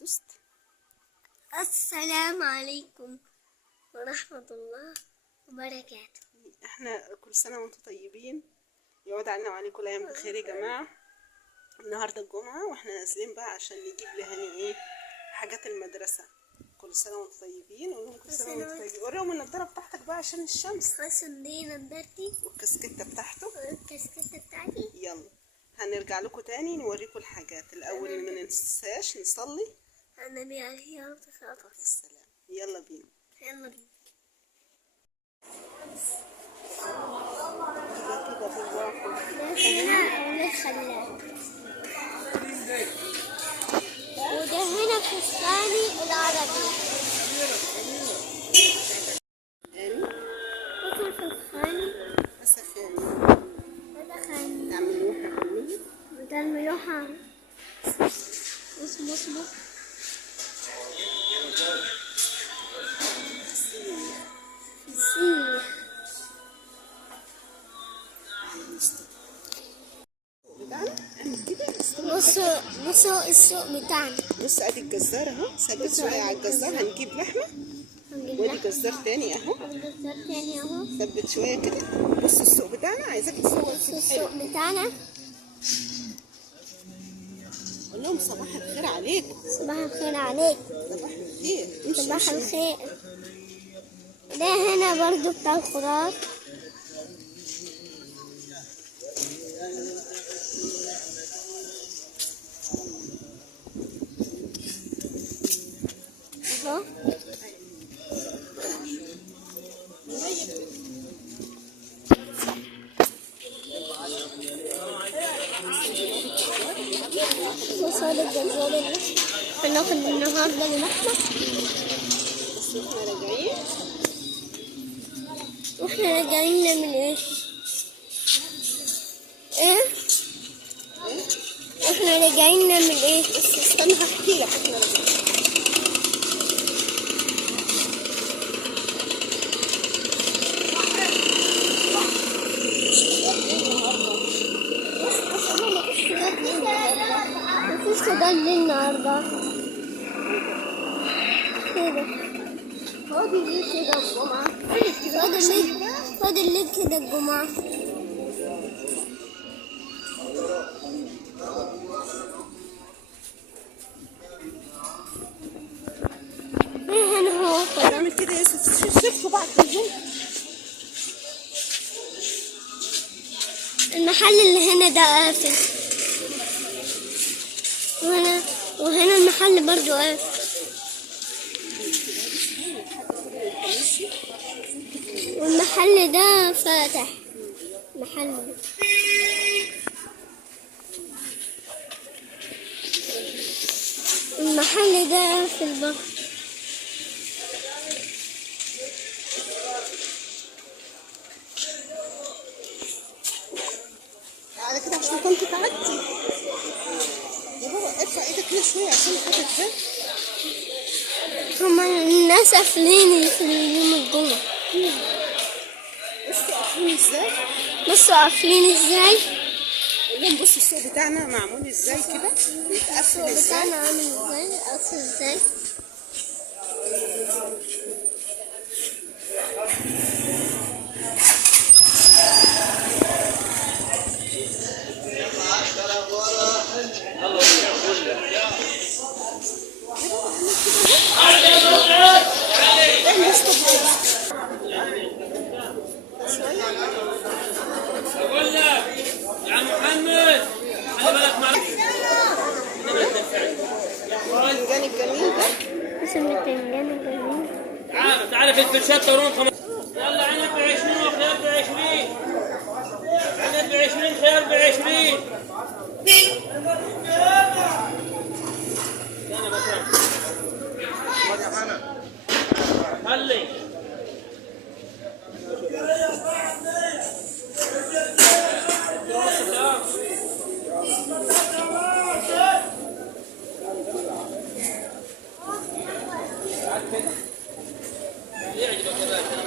دوست. السلام عليكم ورحمة الله وبركاته. احنا كل سنة وانتم طيبين، يعود علينا وعليكم الأيام بخير يا جماعة. النهاردة الجمعة واحنا نازلين بقى عشان نجيب لهاني ايه حاجات المدرسة. كل سنة وانتم طيبين، قول لهم كل سنة وانتم طيبين. وريهم النضارة بتاعتك بقى عشان الشمس. عشان دي نضارتي والكسكتة بتاعته والكاسكتة بتاعتي. يلا هنرجع لكم تاني نوريكم الحاجات. الأول ما ننساش نصلي النبي عليه الصلاة السلام. يلا بينا. يلا بينا. كده بالراحة. ده هنا أولاد خلاط، وده هنا فستاني العربي. بصوا فستاني مسخاني وده خاني تعمل لوحة كلها. وده الملوحة اسمه فسيخ فسيخ. بتاعنا اعمل كده. بصوا السوق بتاعنا. بص ادي الجزار اهو، ثبت شوية على الجزار. هنجيب لحمة وادي جزار تاني اهو، الجزار تاني اهو. ثبت شوية كده. بص السوق بتاعنا، عايزاك تصور بصوا فيه السوق حلو. بتاعنا. قول لهم صباح الخير عليكم. صباح الخير عليك. صباح الخير. صباح الخير. ده هنا برضو بتاع الخضار. اهو. وصل الجزار اللي هناخد النهارده اللحمة. بس احنا راجعين. واحنا راجعين نعمل ايه؟ ايه؟ احنا راجعين نعمل ايه؟ بس استنى هحكي لك احنا راجعين. مفيش خضار ليه النهارده؟ كده فاضي ليه كده الجمعة؟ فاضي ليه كده الجمعة؟ هنا هو كده. اعمل كده يا يوسف. شوفوا بعض الجنة. المحل اللي هنا ده قافل، وهنا المحل برضو قافل، والمحل ده فاتح. المحل ده قافل برضو. على كده عشان كنت تعدي. يا بابا ارفع ايدك كده شوية عشان خاطر ده. هما الناس قافلين في يوم الجمعة. بصوا قافلين ازاي. بصوا قافلين ازاي. قول لهم بصوا السوق بتاعنا معمول ازاي كده، بيتقفل ازاي. بتاعنا عامل ازاي، قافل ازاي. أقول لك يا عم محمد خلي بالك مع الفنجان الجميل ده. اسم الفنجان الجميل. تعال في الفرشات طورون يلا عنب ب20 وخيار ب20. عنب ب20 خيار ب20. انا بكره خلي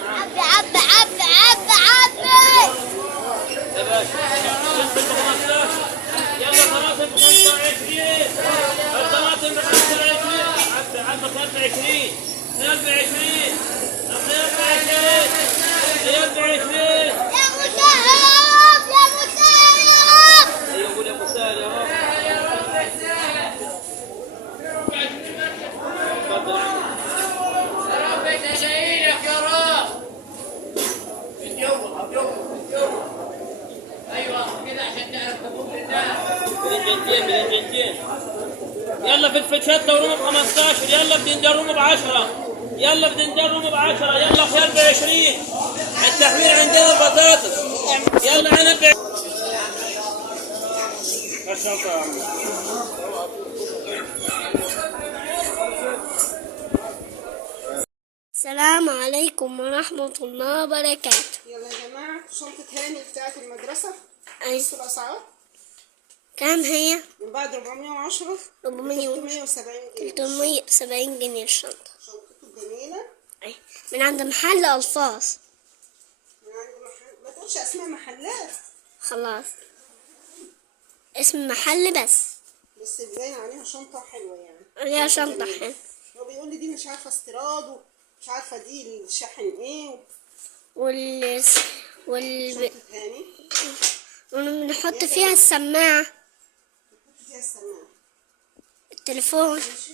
عب عب عب عب عب. يا باشا يلا طماطم ب25. الطماطم ب25. يلا خيار ب 20 خيار ب 20 خيار ب 20 خيار ب 20 يا مساعد يا مساعد. ايوه قول يا ابو سهل يا رب. تفضل. بلنجتين يلا فلفل شطه ورومه ب 15 يلا بدنجان رومه ب 10 يلا بدنجان رومه ب 10 يلا خيار ب 20 التحويل عندنا البطاطس يلا عنب ب 20. السلام عليكم ورحمة الله وبركاته. يلا يا جماعة، شنطة هاني بتاعت المدرسة. أي بصوا الأسعار كام هي؟ من بعد 410 470 370 جنيه. 370 جنيه الشنطة. شنطته جميلة. أي من عند محل ألفاظ. من عند محل، ما تقولش أسماء محلات. خلاص اسم محل بس باين عليها شنطة حلوة يعني. عليها شنطة جميلة. حلوة. هو بيقول لي دي مش عارفة استيراد ومش عارفة دي الشحن ايه. وال شنطة هاني ونحط فيها السماعة، نحط فيها السماعة، التليفون. ماشي.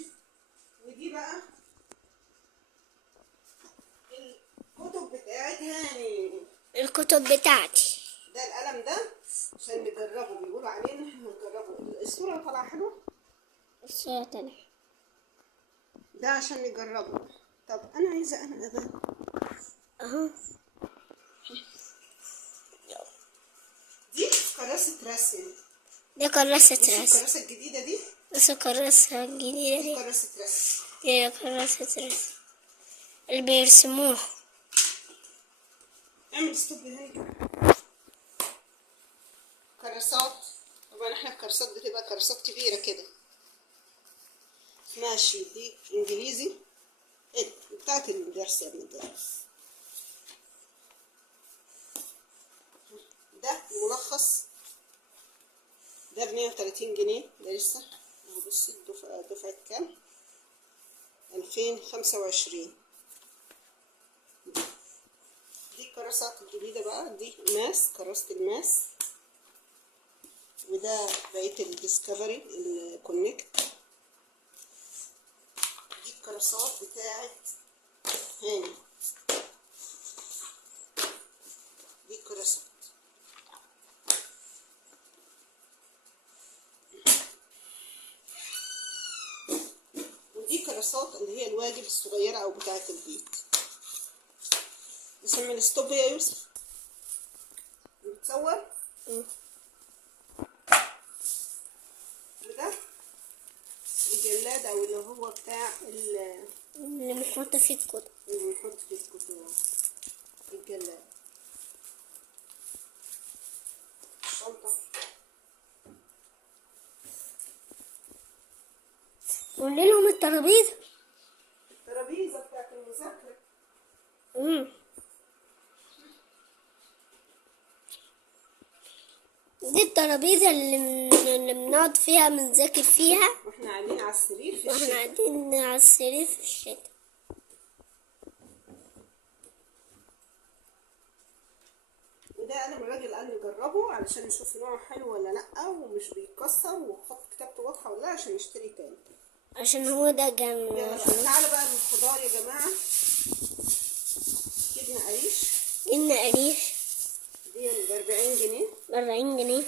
ودي بقى الكتب بتاعت هاني. الكتب بتاعتي. ده القلم ده عشان نجربه، بيقولوا عليه ان احنا نجربه. الصورة طالعة حلوة. الصورة طالعة. ده عشان نجربه. طب انا عايزة انا ده اهو. دي كراسة رسم. دي كراسة بصوا رسم. الكراسة الجديدة دي. بس الكراسة الجديدة دي دي كراسة رسم. هي كراسة رسم اللي بيرسموه. اعمل ستوب هنا كده. كراسات. طبعا احنا الكراسات بتبقى كراسات كبيرة كده. ماشي. دي انجليزي. ايه بتاعت الدرس يا ابن الدرس. ده ملخص. ده ب130 جنيه. ده لسه اهو. بصي دفعة كام؟ 2025. دي الكراسات الجديدة بقى. دي ماس، كراسة الماس. وده بقية الديسكفري الكونكت. دي الكراسات بتاعت هاني. دي الكراسات. ودي كراسات اللي هي الواجب الصغيرة أو بتاعة البيت. نسمي الستوب يا يوسف. بتصور. وده الجلاد أو اللي هو بتاع اللي بنحط فيه الكتب. اللي بنحط فيه الكتب. الجلاد. الشنطة. قولي لهم الترابيزة. الترابيزة بتاعت المذاكرة. دي الترابيزة اللي بنقعد فيها بنذاكر فيها واحنا قاعدين على السرير في واحنا الشتاء. قاعدين على السرير في الشتاء. وده قلم الراجل قال لي جربه علشان نشوف نوعه حلو ولا لأ ومش بيتكسر وخط كتابته واضحة ولا لأ عشان نشتري تاني. عشان هو ده يلا جنب. بقى تعالى بقى بالخضار يا جماعة. جبنة قريش. جبنة قريش دي ب40 جنيه. ب40 جنيه.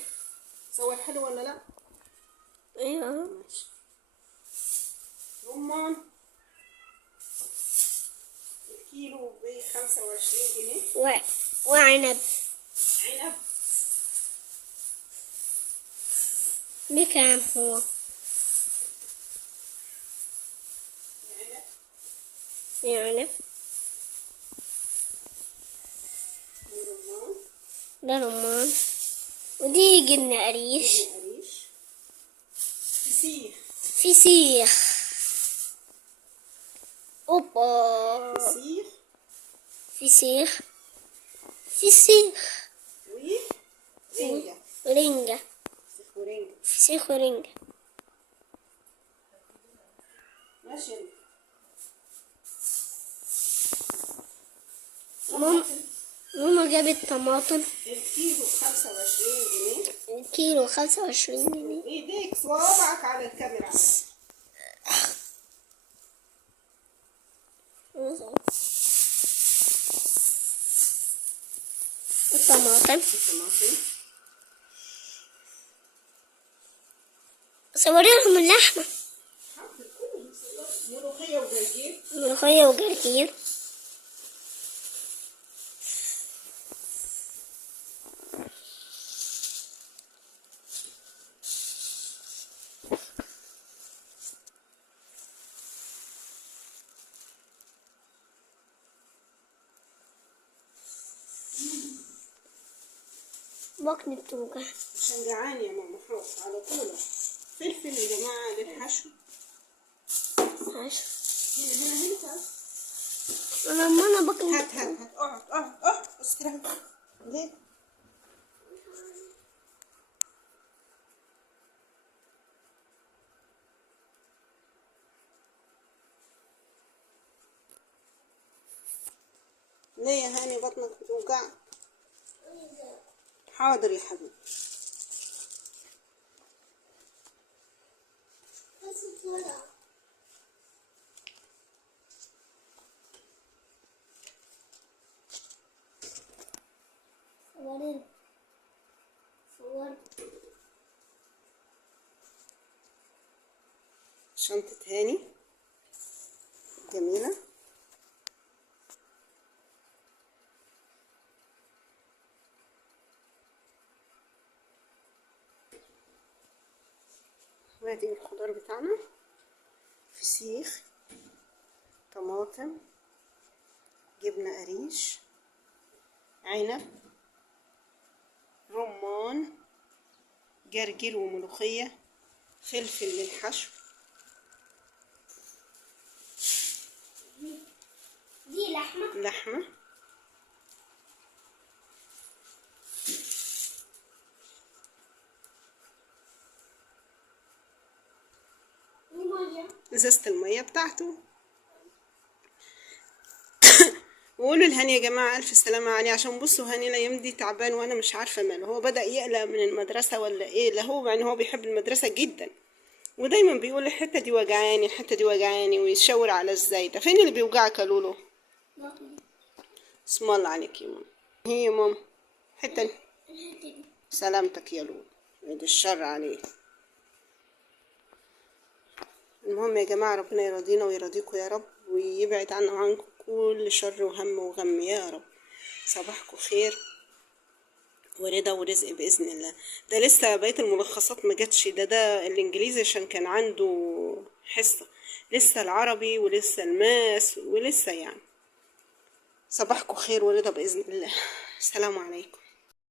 صور حلو ولا لأ؟ ايوه. ماشي. رمان الكيلو ب25 جنيه. وعنب عنب بكام هو؟ عنب رمان. ده رمان. ودي جبنة قريش. جبنة قريش. فسيخ. فسيخ. اوبا. فسيخ. فسيخ. فسيخ. ورنجة. ورنجة. فسيخ ورنجة. فسيخ ورنجة. ماشي. ماما جابت طماطم. الكيلو ب25 جنيه. الكيلو 25 جنيه. ايديك صوابعك على الكاميرا. الطماطم. الطماطم. صوري لهم اللحمة. ملوخية وجرجير. ملوخية وجرجير. بطني بتوجع. عشان جعان يا ماما. حاضر على طول. فلفل يا جماعة للحشو. ماشي. هنا تعال. انا بطني. هات اقعد استريح. ليه؟ ليه يا هاني بطنك بتوجعك؟ حاضر يا حبيبي. شنطة هاني جميلة. وادي الخضار بتاعنا: فسيخ، طماطم، جبنة قريش، عنب، رمان، جرجير وملوخية، فلفل للحشو. دي لحمة. ازازة المية بتاعته. وقولوا لهاني يا جماعة ألف سلامة عليه، عشان بصوا هاني الأيام دي تعبان وأنا مش عارفة ماله. هو بدأ يقلق من المدرسة ولا إيه؟ لا هو يعني هو بيحب المدرسة جدا، ودايما بيقول الحتة دي وجعاني الحتة دي وجعاني، ويشاور على الزايدة. فين اللي بيوجعك يا لولو؟ اسم الله عليك يا ماما. هي يا ماما حتة. سلامتك يا لولو. عيد الشر عليه. المهم يا جماعة ربنا يرضينا ويرضيكم يا رب، ويبعد عنا وعنكم كل شر وهم وغم يا رب. صباحكم خير ورضا ورزق بإذن الله. ده لسه بقية الملخصات ما جاتش. ده الإنجليزي عشان كان عنده حصة. لسه العربي ولسه الماس ولسه يعني. صباحكم خير ورضا بإذن الله. السلام عليكم.